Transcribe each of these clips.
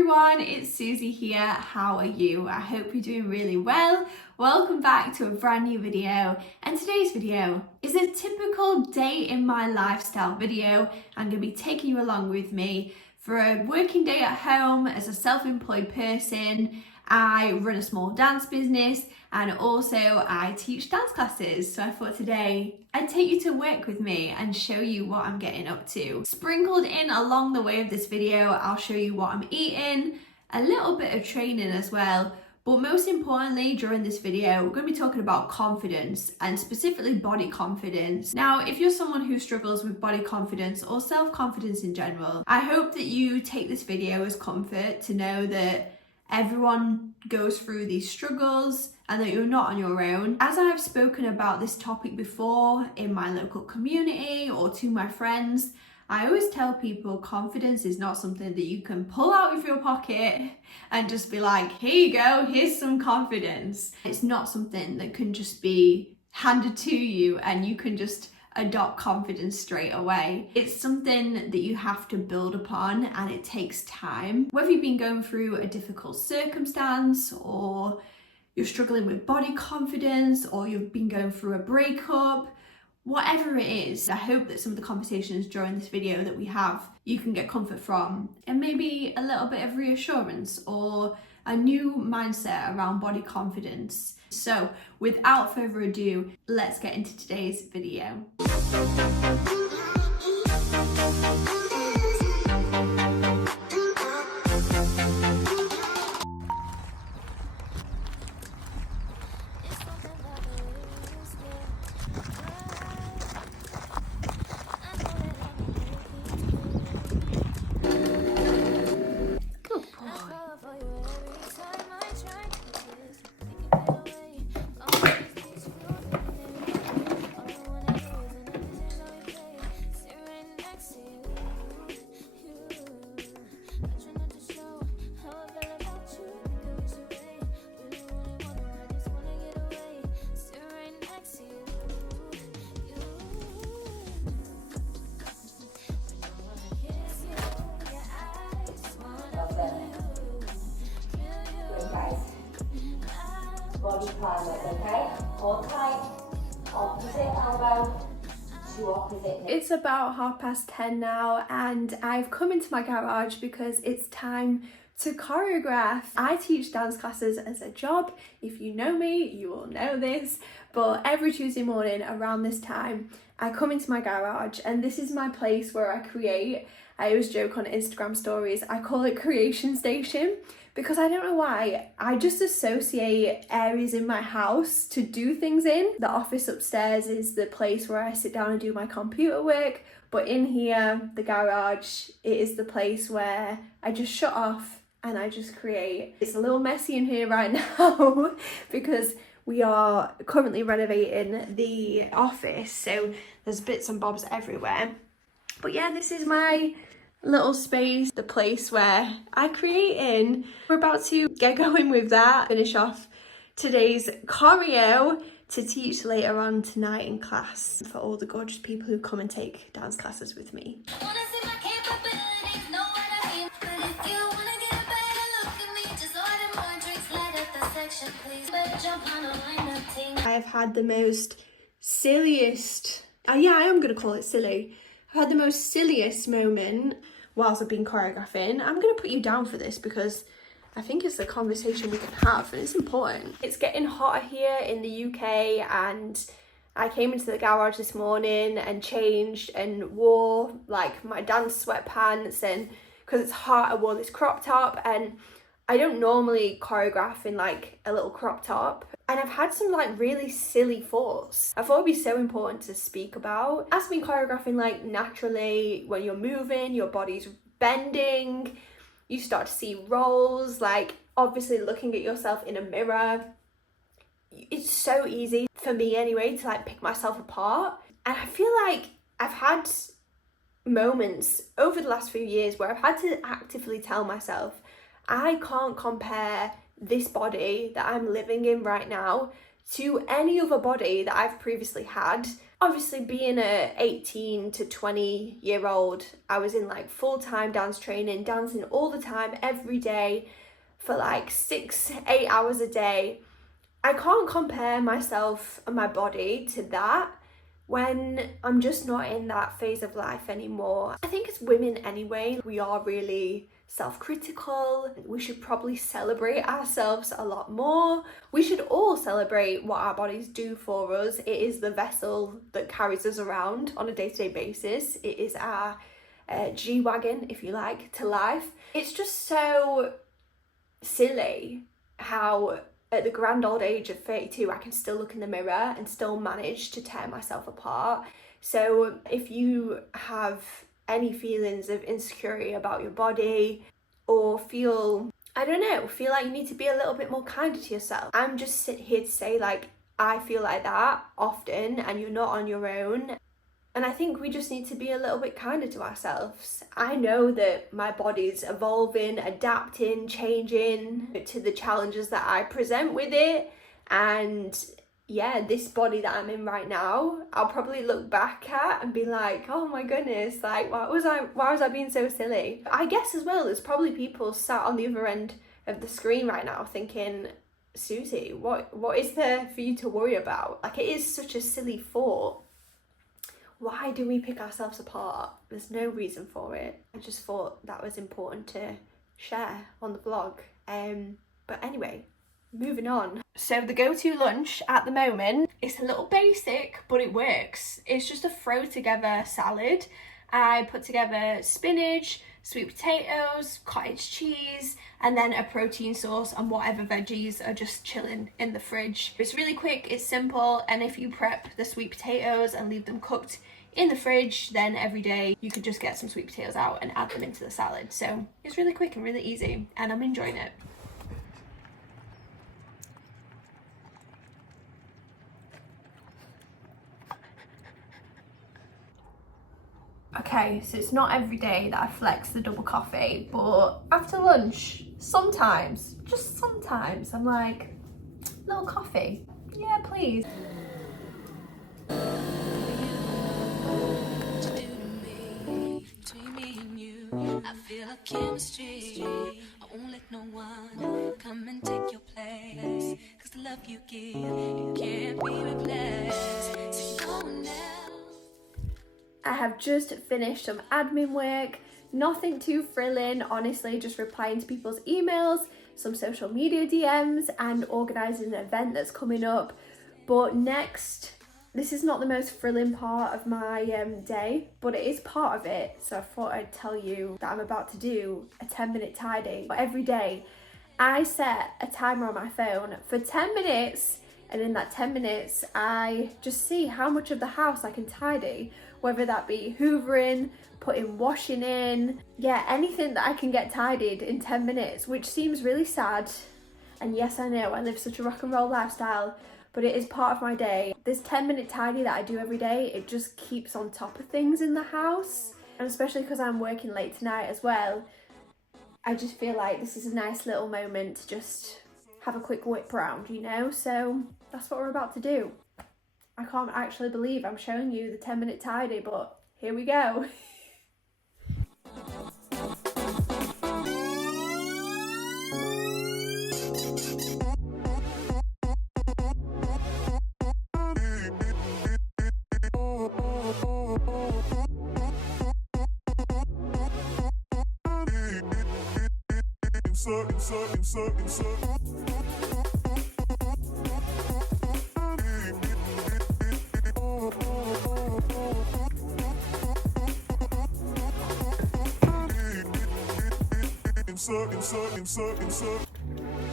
everyone, it's Susie here. How are you? I hope you're doing really well. Welcome back to a brand new video, and today's video is a typical day in my lifestyle video. I'm going to be taking you along with me for a working day at home as a self-employed person. I run a small dance business and also I teach dance classes. So I thought today I'd take you to work with me and show you what I'm getting up to. Sprinkled in along the way of this video, I'll show you what I'm eating, a little bit of training as well. But most importantly, during this video, we're going to be talking about confidence and specifically body confidence. Now, if you're someone who struggles with body confidence or self-confidence in general, I hope that you take this video as comfort to know that everyone goes through these struggles and that you're not on your own. As I've spoken about this topic before in my local community or to my friends, I always tell people confidence is not something that you can pull out of your pocket and just be like, here you go, here's some confidence. It's not something that can just be handed to you and you can just adopt confidence straight away. It's something that you have to build upon and it takes time. Whether you've been going through a difficult circumstance or you're struggling with body confidence or you've been going through a breakup, whatever it is, I hope that some of the conversations during this video that we have, you can get comfort from and maybe a little bit of reassurance or a new mindset around body confidence. So without further ado, let's get into today's video. Body climate, okay? Hold tight, opposite elbow to opposite knee. It's about 10:30 now and I've come into my garage because it's time to choreograph. I teach dance classes as a job. If you know me, you will know this. But every Tuesday morning around this time, I come into my garage and this is my place where I create. I always joke on Instagram stories, I call it Creation Station, because I don't know why, I just associate areas in my house to do things in. The office upstairs is the place where I sit down and do my computer work, but in here, the garage, it is the place where I just shut off and I just create. It's a little messy in here right now because we are currently renovating the office, so there's bits and bobs everywhere. But yeah, this is my little space, the place where I create in. We're about to get going with that, finish off today's choreo to teach later on tonight in class for all the gorgeous people who come and take dance classes with me. I've had the most silliest, yeah, I am going to call it silly. I've had the most silliest moment whilst I've been choreographing. I'm going to put you down for this because I think it's a conversation we can have and it's important. It's getting hotter here in the UK and I came into the garage this morning and changed and wore like my dance sweatpants, and because it's hot I wore this crop top, and I don't normally choreograph in like a little crop top. And I've had some like really silly thoughts I thought it'd be so important to speak about. As been choreographing like naturally, when you're moving, your body's bending, you start to see rolls, like obviously looking at yourself in a mirror. It's so easy, for me anyway, to like pick myself apart. And I feel like I've had moments over the last few years where I've had to actively tell myself, I can't compare this body that I'm living in right now to any other body that I've previously had. Obviously, being a 18 to 20-year-old, I was in like full-time dance training, dancing all the time, every day, for like 6-8 hours a day. I can't compare myself and my body to that when I'm just not in that phase of life anymore. I think as women anyway, we are really self-critical. We should probably celebrate ourselves a lot more. We should all celebrate what our bodies do for us. It is the vessel that carries us around on a day-to-day basis. It is our G-Wagon, if you like, to life. It's just so silly how at the grand old age of 32, I can still look in the mirror and still manage to tear myself apart. So if you have any feelings of insecurity about your body, or feel like you need to be a little bit more kinder to yourself, I'm just here to say, like, I feel like that often and you're not on your own. And I think we just need to be a little bit kinder to ourselves. I know that my body's evolving, adapting, changing to the challenges that I present with it. And yeah, this body that I'm in right now, I'll probably look back at and be like, oh my goodness, like, why was I being so silly? I guess as well, there's probably people sat on the other end of the screen right now thinking, Susie, what is there for you to worry about? Like, it is such a silly thought. Why do we pick ourselves apart? There's no reason for it. I just thought that was important to share on the vlog. But anyway, moving on. So the go-to lunch at the moment, it's a little basic, but it works. It's just a throw together salad. I put together spinach, sweet potatoes, cottage cheese, and then a protein sauce and whatever veggies are just chilling in the fridge. It's really quick, it's simple, and if you prep the sweet potatoes and leave them cooked in the fridge, then every day you could just get some sweet potatoes out and add them into the salad. So it's really quick and really easy, and I'm enjoying it. Okay, so it's not every day that I flex the double coffee, but after lunch, sometimes, just sometimes, I'm like, little coffee, yeah, please. I feel a chemistry. I won't let no one come and take your place. Cause the love you give, it can't be replaced. So no one else. I have just finished some admin work. Nothing too thrilling, honestly, just replying to people's emails, some social media DMs, and organising an event that's coming up. But next, this is not the most thrilling part of my day, but it is part of it. So I thought I'd tell you that I'm about to do a 10-minute tidy. But every day, I set a timer on my phone for 10 minutes, and in that 10 minutes, I just see how much of the house I can tidy, whether that be hoovering, putting washing in, yeah, anything that I can get tidied in 10 minutes, which seems really sad. And yes, I know, I live such a rock and roll lifestyle, but it is part of my day. This 10-minute tidy that I do every day, it just keeps on top of things in the house. And especially because I'm working late tonight as well, I just feel like this is a nice little moment to just have a quick whip round, you know? So that's what we're about to do. I can't actually believe I'm showing you the 10-minute tidy, but here we go.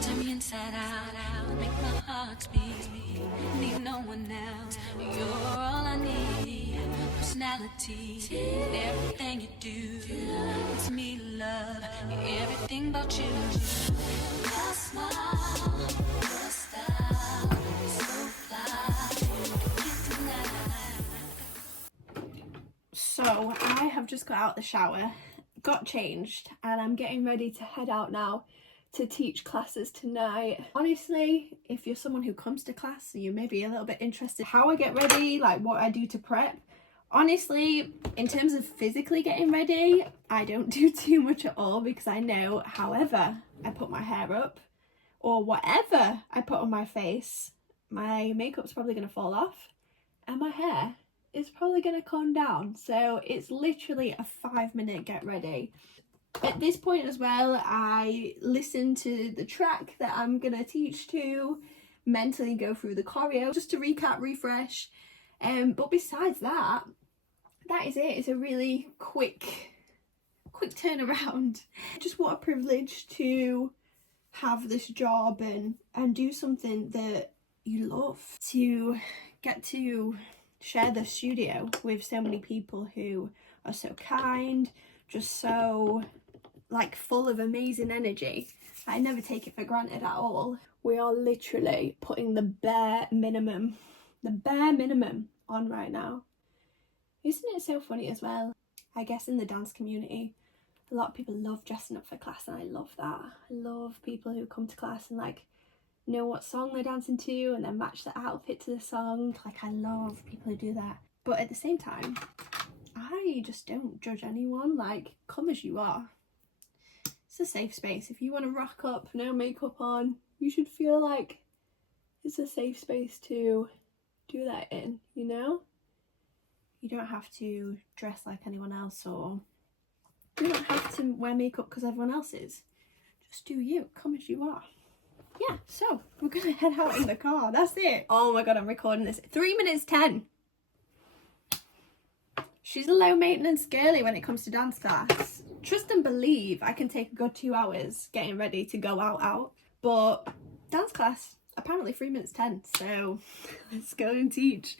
Turn me inside out, make my heart beat. Need no one else, you're all I need. Personality, everything you do, it's me love, everything about you. Your smile, your style, so fly, can't deny. So I have just got out the shower, got changed, and I'm getting ready to head out now to teach classes tonight. Honestly, if you're someone who comes to class, you may be a little bit interested how I get ready, like what I do to prep. Honestly, in terms of physically getting ready, I don't do too much at all, because I know however I put my hair up or whatever I put on my face, my makeup's probably going to fall off and my hair is probably going to calm down. So it's literally a 5-minute get ready. At this point as well, I listen to the track that I'm going to teach to, mentally go through the choreo, just to recap, refresh. But besides that, that is it. It's a really quick turnaround. Just what a privilege to have this job and do something that you love, to get to share the studio with so many people who are so kind, just so like full of amazing energy. I never take it for granted at all. We are literally putting the bare minimum on right now. Isn't it so funny as well? I guess in the dance community, a lot of people love dressing up for class, and I love that. I love people who come to class and like know what song they're dancing to and then match the outfit to the song. Like, I love people who do that. But at the same time, I just don't judge anyone. Like, come as you are. It's a safe space. If you want to rock up, no makeup on, you should feel like it's a safe space to do that in, you know? You don't have to dress like anyone else, or you don't have to wear makeup because everyone else is. Just do you. Come as you are. Yeah, so we're gonna head out in the car. That's it. Oh my god, I'm recording this. 3 minutes 10. She's a low maintenance girly when it comes to dance class. Trust and believe I can take a good 2 hours getting ready to go out. But dance class, apparently 3 minutes 10. So let's go and teach.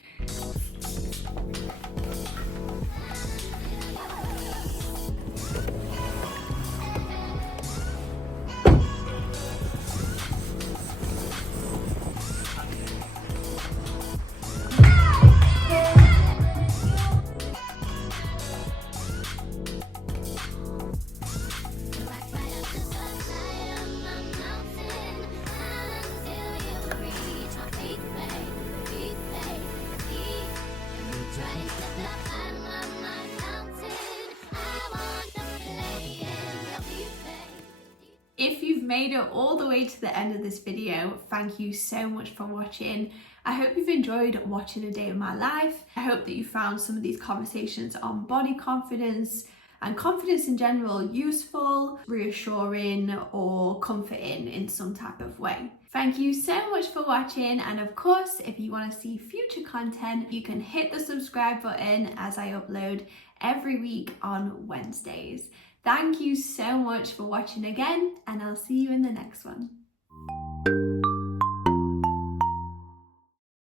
If you've made it all the way to the end of this video, thank you so much for watching. I hope you've enjoyed watching a day of my life. I hope that you found some of these conversations on body confidence and confidence in general useful, reassuring, or comforting in some type of way. Thank you so much for watching, and of course, if you want to see future content, you can hit the subscribe button as I upload every week on Wednesdays. Thank you so much for watching again, and I'll see you in the next one.